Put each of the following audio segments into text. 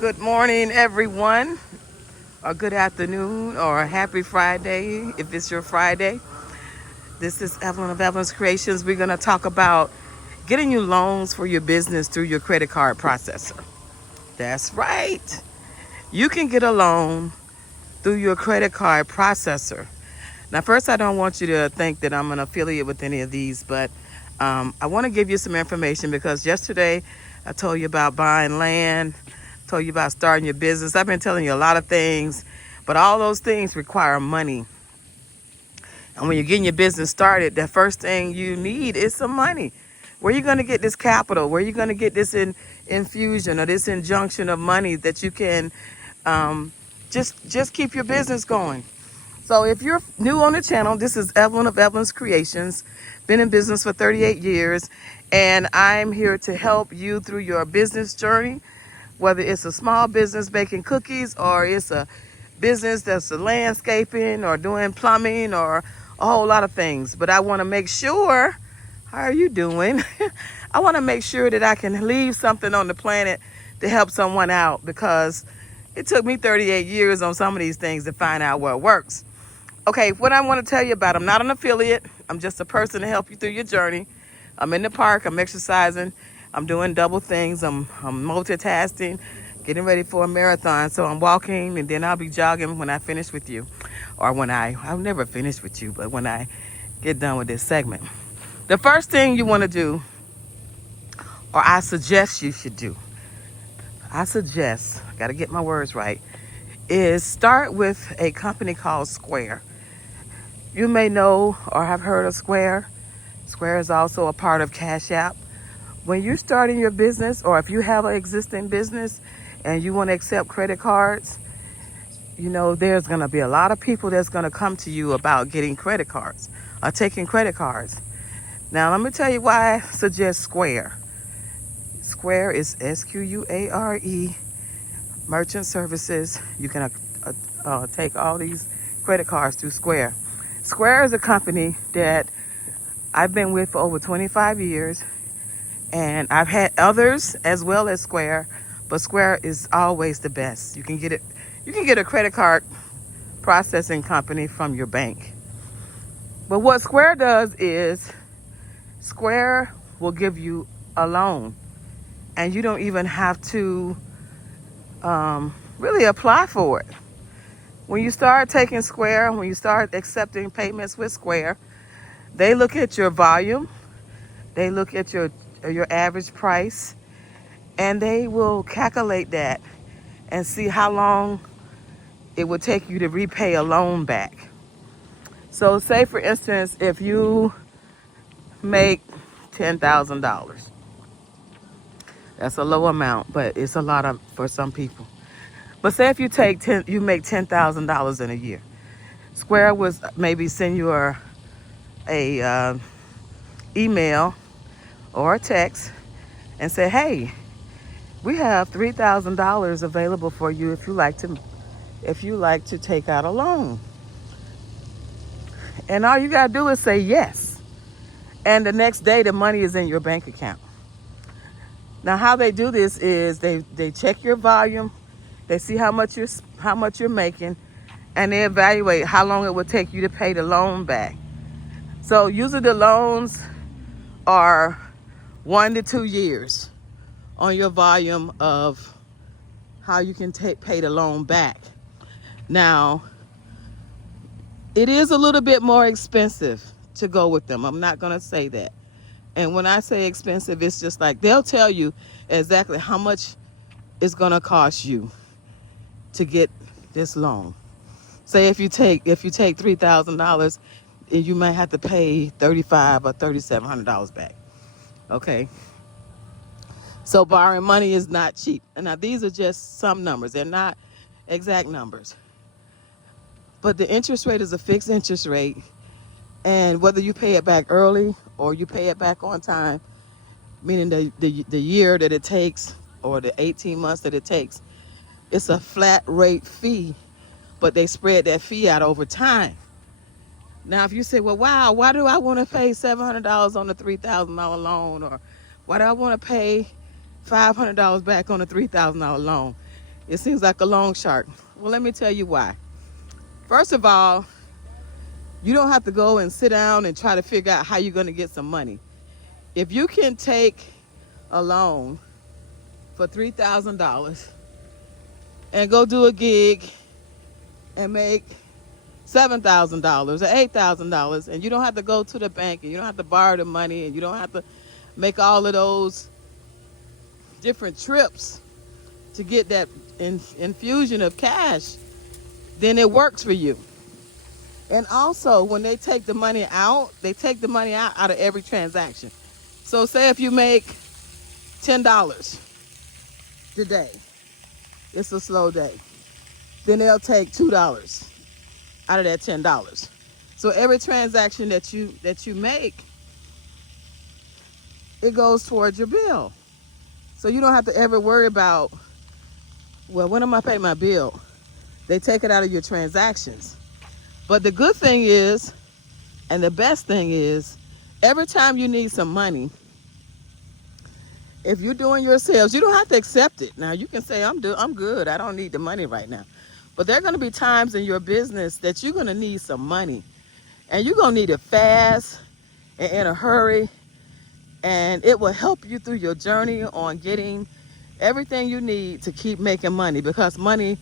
Good morning, everyone, or good afternoon, or happy Friday if it's your Friday. This is Evelyn of Evelyn's Creations. We're going to talk about getting you loans for your business through your credit card processor. That's right. You can get a loan through your credit card processor. Now, first, I don't want you to think that I'm an affiliate with any of these, but I want to give you some information because yesterday I told you about buying land, told you about starting your business. I've been telling you a lot of things, but all those things require money. And when you're getting your business started, the first thing you need is some money. Where are you going to get this capital? Where are you going to get this infusion or this injunction of money that you can just keep your business going? So if you're new on the channel, this is Evelyn of Evelyn's Creations. Been in business for 38 years, and I'm here to help you through your business journey, whether it's a small business baking cookies or it's a business that's a landscaping or doing plumbing or a whole lot of things. But I want to make sure, how are you doing? I want to make sure that I can leave something on the planet to help someone out because it took me 38 years on some of these things to find out what works. Okay, what I want to tell you about, I'm not an affiliate. I'm just a person to help you through your journey. I'm in the park, I'm exercising, I'm doing double things, I'm multitasking, getting ready for a marathon. So I'm walking and then I'll be jogging when I finish with you. Or I'll never finish with you, but when I get done with this segment. The first thing you want to do, or I suggest you should do, I got to get my words right, is start with a company called Square. You may know or have heard of Square. Square is also a part of Cash App. When you're starting your business, or if you have an existing business and you want to accept credit cards, there's going to be a lot of people that's going to come to you about getting credit cards or taking credit cards. Now, let me tell you why I suggest Square. Square is SQUARE, Merchant Services. You can take all these credit cards through Square. Square is a company that I've been with for over 25 years, and I've had others as well as Square, but Square is always the best. You can get a credit card processing company from your bank. But what Square does is Square will give you a loan, and you don't even have to really apply for it. When you start taking Square, when you start accepting payments with Square, they look at your volume, they look at your average price, and they will calculate that and see how long it would take you to repay a loan back. So say, for instance, if you make $10,000, that's a low amount, but it's a lot for some people. But say if you make $10,000 in a year, Square was maybe send you a email or a text and say, hey, we have $3,000 available for you if you like to take out a loan. And all you gotta do is say yes. And the next day the money is in your bank account. Now how they do this is they check your volume, they see how much you're making, and they evaluate how long it would take you to pay the loan back. So usually the loans are 1 to 2 years on your volume of how you can pay the loan back. Now, it is a little bit more expensive to go with them. I'm not going to say that. And when I say expensive, it's just like they'll tell you exactly how much it's going to cost you to get this loan. Say if you take $3,000, you might have to pay $3,500 or $3,700 back. Okay. So borrowing money is not cheap. And now these are just some numbers. They're not exact numbers. But the interest rate is a fixed interest rate. And whether you pay it back early or you pay it back on time, meaning the year that it takes or the 18 months that it takes, it's a flat rate fee, but they spread that fee out over time. Now, if you say, well, wow, why do I want to pay $700 on the $3,000 loan? Or why do I want to pay $500 back on a $3,000 loan? It seems like a long shot. Well, let me tell you why. First of all, you don't have to go and sit down and try to figure out how you're going to get some money. If you can take a loan for $3,000 and go do a gig and make $7,000 or $8,000, and you don't have to go to the bank and you don't have to borrow the money and you don't have to make all of those different trips to get that infusion of cash, then it works for you. And also, when they take the money out, they take the money out of every transaction. So say if you make $10 today, it's a slow day, then they'll take $2 out of that $10. So every transaction that you make, it goes towards your bill. So you don't have to ever worry about, well, when am I paying my bill? They take it out of your transactions. But the good thing is, and the best thing is, every time you need some money, if you're doing your sales, you don't have to accept it. Now you can say, I'm good. I don't need the money right now. But there are going to be times in your business that you're going to need some money. And you're going to need it fast and in a hurry. And it will help you through your journey on getting everything you need to keep making money, because money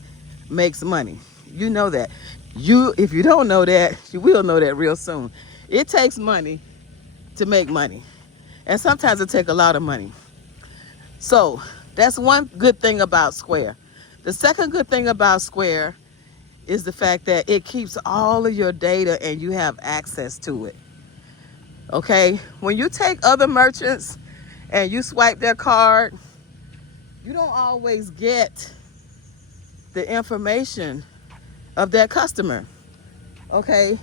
makes money. You know that. If you don't know that, you will know that real soon. It takes money to make money. And sometimes it takes a lot of money. So that's one good thing about Square. The second good thing about Square is the fact that it keeps all of your data and you have access to it. Okay? When you take other merchants and you swipe their card, you don't always get the information of that customer. Okay?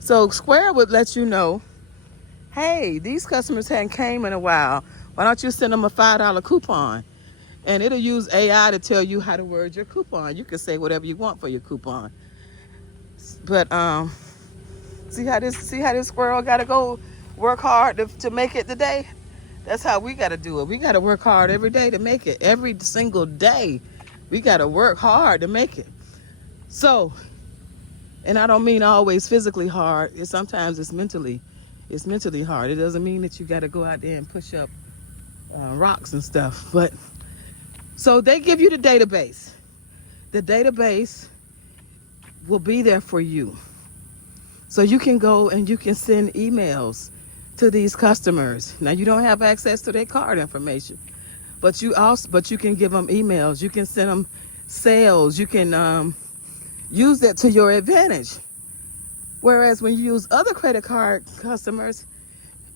So Square would let you know, hey, these customers hadn't came in a while. Why don't you send them a $5 coupon? And it'll use AI to tell you how to word your coupon. You can say whatever you want for your coupon. But see how this squirrel got to go work hard to make it today? That's how we got to do it. We got to work hard every day to make it. Every single day, we got to work hard to make it. So, and I don't mean always physically hard. Sometimes it's mentally hard. It doesn't mean that you got to go out there and push up rocks and stuff. But so they give you the database. The database will be there for you. So you can go and you can send emails to these customers. Now you don't have access to their card information, but you can give them emails. You can send them sales. You can use that to your advantage. Whereas when you use other credit card customers,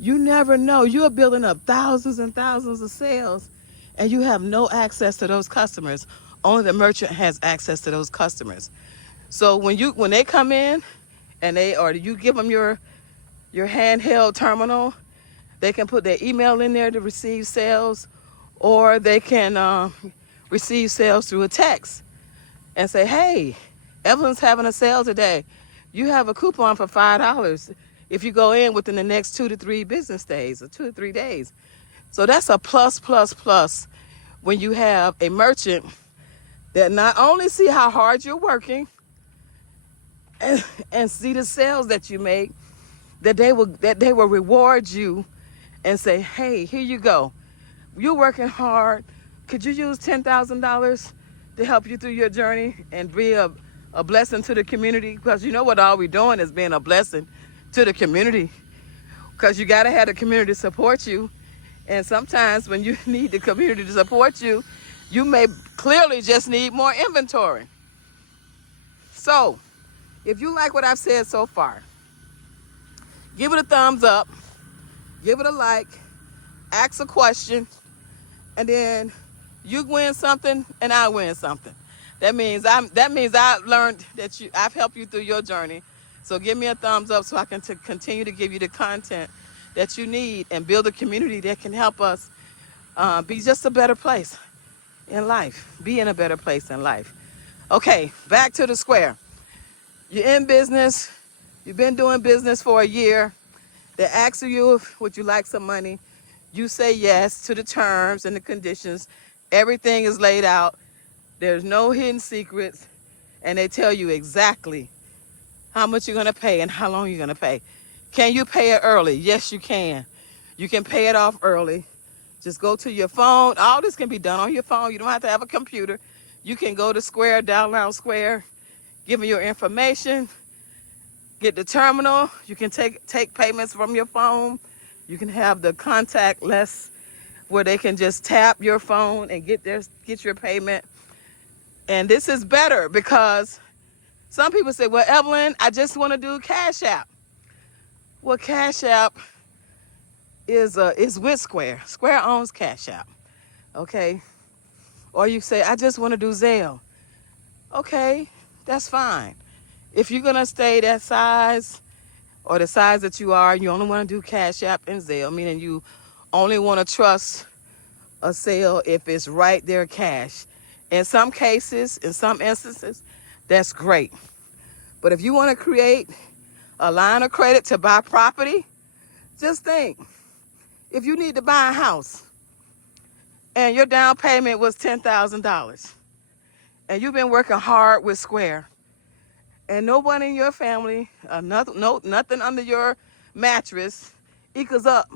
you never know. You are building up thousands and thousands of sales, and you have no access to those customers. Only the merchant has access to those customers. So when they come in and you give them your handheld terminal, they can put their email in there to receive sales, or they can receive sales through a text and say, hey, Evelyn's having a sale today. You have a coupon for $5 if you go in within the next 2 to 3 business days or 2 to 3 days. So that's a plus when you have a merchant that not only see how hard you're working and see the sales that you make, that they will reward you and say, hey, here you go. You're working hard. Could you use $10,000 to help you through your journey and be a blessing to the community? Because you know what all we're doing is being a blessing to the community, because you got to have the community support you. And sometimes when you need the community to support you, you may clearly just need more inventory. So if you like what I've said so far, give it a thumbs up, give it a like, ask a question, and then you win something and I win something. That means I learned that I've helped you through your journey. So give me a thumbs up so I can continue to give you the content that you need and build a community that can help us be just a better place in life. Be in a better place in life. Okay, back to the square. You're in business. You've been doing business for a year. They ask you, would you like some money? You say yes to the terms and the conditions. Everything is laid out. There's no hidden secrets, and they tell you exactly how much you're gonna pay and how long you're gonna pay. Can you pay it early? Yes, you can. You can pay it off early. Just go to your phone. All this can be done on your phone. You don't have to have a computer. You can go to Square, download Square, give them your information, get the terminal. You can take payments from your phone. You can have the contactless where they can just tap your phone and get your payment. And this is better because some people say, well, Evelyn, I just want to do Cash App. Well, Cash App is with Square. Square owns Cash App, okay? Or you say, I just want to do Zelle. Okay, that's fine. If you're going to stay that size or the size that you are, and you only want to do Cash App and Zelle, meaning you only want to trust a sale if it's right there cash. In some cases, in some instances, that's great. But if you want to create a line of credit to buy property, just think, if you need to buy a house and your down payment was $10,000 and you've been working hard with Square and no one in your family, nothing under your mattress equals up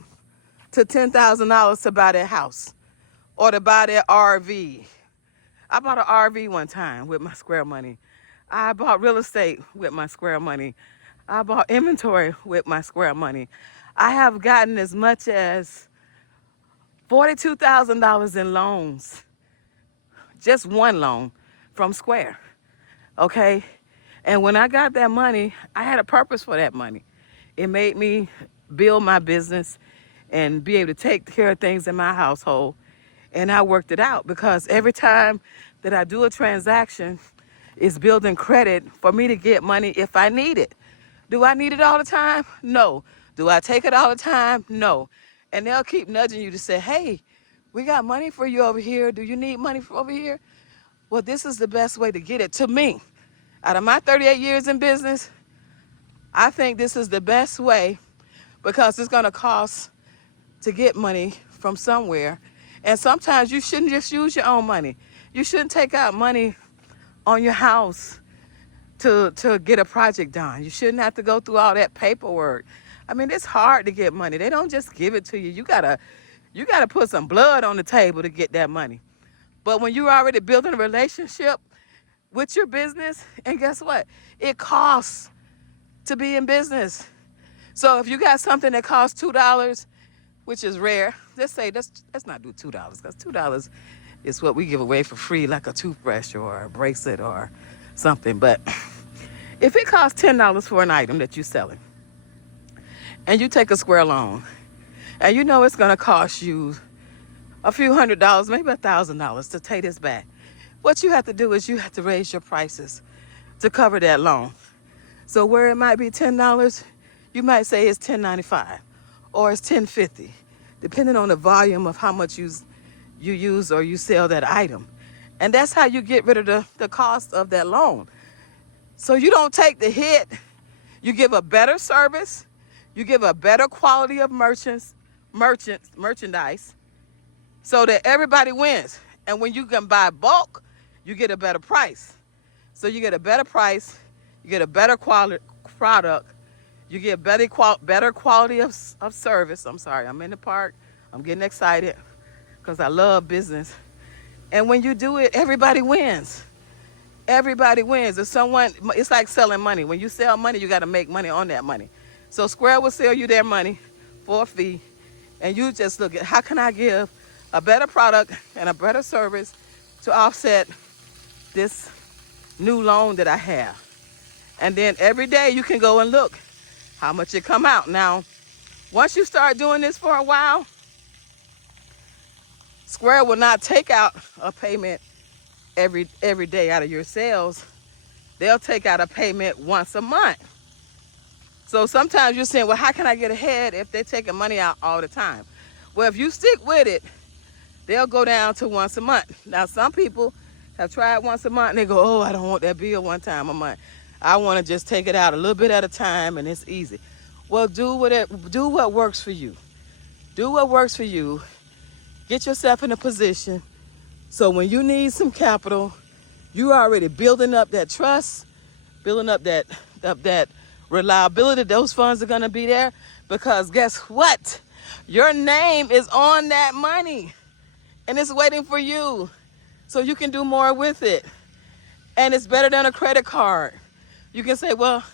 to $10,000 to buy that house or to buy that RV. I bought an RV one time with my Square money. I bought real estate with my Square money. I bought inventory with my Square money. I have gotten as much as $42,000 in loans, just one loan from Square, okay? And when I got that money, I had a purpose for that money. It made me build my business and be able to take care of things in my household. And I worked it out because every time that I do a transaction, it's building credit for me to get money if I need it. Do I need it all the time? No. Do I take it all the time? No. And they'll keep nudging you to say, hey, we got money for you over here. Do you need money over here? Well, this is the best way to get it to me. Out of my 38 years in business, I think this is the best way because it's going to cost to get money from somewhere. And sometimes you shouldn't just use your own money. You shouldn't take out money on your house to get a project done. You shouldn't have to go through all that paperwork. I mean, it's hard to get money. They don't just give it to you. You gotta put some blood on the table to get that money. But when you're already building a relationship with your business, and guess what? It costs to be in business. So if you got something that costs $2, which is rare, let's not do $2 because $2 is what we give away for free, like a toothbrush or a bracelet or something. But if it costs $10 for an item that you're selling, and you take a Square loan, and you know it's going to cost you a few $100s, maybe $1,000 to take this back, what you have to do is you have to raise your prices to cover that loan. So where it might be $10, you might say it's $10.95 or it's $10.50, depending on the volume of how much you use or you sell that item. And that's how you get rid of the cost of that loan. So you don't take the hit. You give a better service. You give a better quality of merchandise so that everybody wins. And when you can buy bulk, you get a better price. So you get a better price, you get a better quality product, you get better quality of service. I'm sorry, I'm in the park. I'm getting excited because I love business. And when you do it, everybody wins. Everybody wins. It's like selling money. When you sell money, you got to make money on that money. So Square will sell you their money for a fee, and you just look at how can I give a better product and a better service to offset this new loan that I have. And then every day you can go and look how much it come out. Now, once you start doing this for a while, Square will not take out a payment every day out of your sales. They'll take out a payment once a month. So sometimes you're saying, well, how can I get ahead if they're taking money out all the time? Well, if you stick with it, they'll go down to once a month. Now, some people have tried once a month and they go, oh, I don't want that bill one time a month. I want to just take it out a little bit at a time and it's easy. Well, do what works for you. Do what works for you. Get yourself in a position so when you need some capital, You already building up that trust, building up that reliability. Those funds are gonna be there because guess what? Your name is on that money and it's waiting for you so you can do more with it. And it's better than a credit card. You can say, well,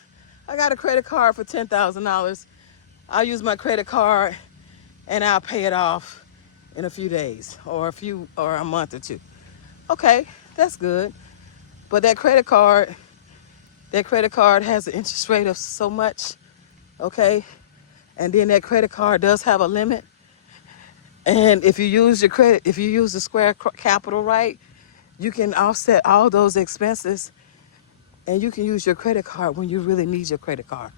I got a credit card for $10,000. I'll use my credit card and I'll pay it off in a few days or a month or two. Okay, that's good. But that credit card has an interest rate of so much, okay? And then that credit card does have a limit. And if you use the Square Capital right, you can offset all those expenses and you can use your credit card when you really need your credit card.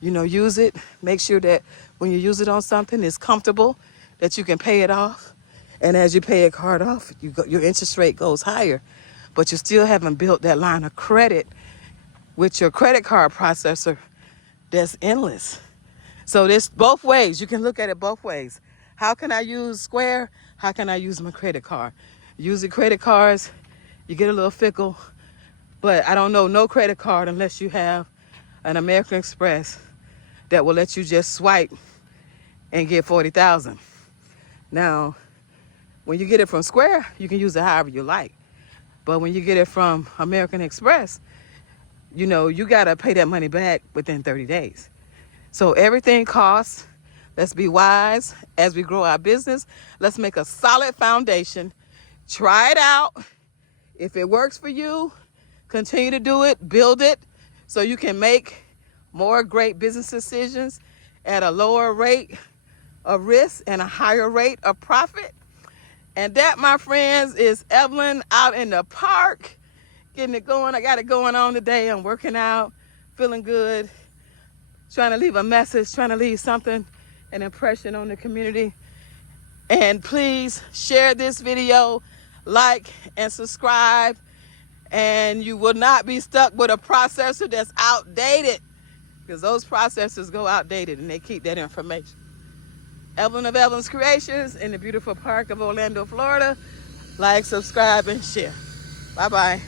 Use it. Make sure that when you use it on something, it's comfortable, that you can pay it off. And as you pay a card off, your interest rate goes higher. But you still haven't built that line of credit with your credit card processor that's endless. So there's both ways. You can look at it both ways. How can I use Square? How can I use my credit card? Using credit cards, you get a little fickle. But I don't know no credit card unless you have an American Express that will let you just swipe and get $40,000. Now, when you get it from Square, you can use it however you like. But when you get it from American Express, you got to pay that money back within 30 days. So everything costs. Let's be wise as we grow our business. Let's make a solid foundation. Try it out. If it works for you, continue to do it, build it so you can make more great business decisions at a lower rate of risk and a higher rate of profit. And that, my friends, is Evelyn out in the park, getting it going. I got it going on today. I'm working out, feeling good, trying to leave a message, trying to leave something, an impression on the community. And please share this video, like and subscribe, and you will not be stuck with a processor that's outdated, because those processors go outdated and they keep that information. Evelyn of Evelyn's Creations in the beautiful park of Orlando, Florida. Like, subscribe, and share. Bye-bye.